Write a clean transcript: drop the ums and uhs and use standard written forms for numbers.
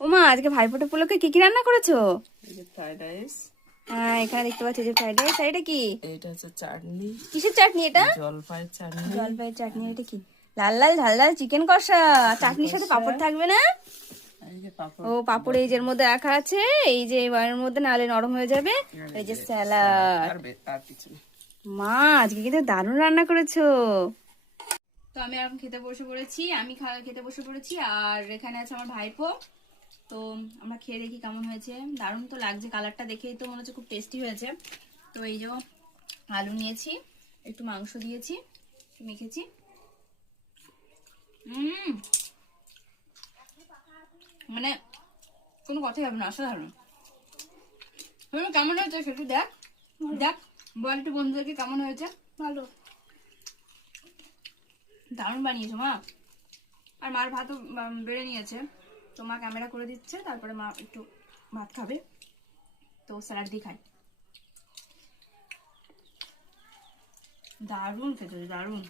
ও মা, আজকে ভাইফোঁটা উপলক্ষে কি কি রান্না করেছো? এই যে ফ্রাইড রাইস, হ্যাঁ, এখানে দেখতে পাচ্ছি যে ফ্রাইড রাইস। এটা কি? এইটা হচ্ছে চাটনি, কিসের চাটনি এটা? জলপাইয়ের চাটনি। জলপাইয়ের চাটনি। এটা কি? লাল লাল ঝাল ঝাল চিকেন কষা। চাটনির সাথে পাঁপড় থাকবে না? এই যে পাপড়, ও, পাঁপড় এই যে এর মধ্যে রাখা আছে। এই যে এর মধ্যে নালে নরম হয়ে যাবে। এই যে স্যালাড। আর কিছু না। মা, আজকে কিন্তু দারুণ রান্না করেছো। তো আমি এখন খেতে বসে পড়েছি। খেতে বসে পড়েছি। আর এখানে আছে আমার ভাইপো। তো আমরা খেয়ে দেখি কেমন হয়েছে। দারুণ তো লাগছে, কালারটা দেখেই তো মনে হচ্ছে খুব টেস্টি হয়েছে। তো এই যে আলু নিয়েছি, একটু মাংস দিয়েছি, একটু মেখেছি। মানে কোনো কথাই হবে না, অসাধারণ। কেমন হয়েছে সেটা দেখ, দেখ বল একটু বন্ধুদেরকে কেমন হয়েছে। ভালো, দারুণ বানিয়েছো মা। আর মার ভাতও বেড়ে নিয়েছে। তো মা ক্যামেরা করে দিচ্ছে, তারপরে মা একটু ভাত খাবে। তো স্যালাড দিয়ে খাই। দারুণ খেতে, দারুণ।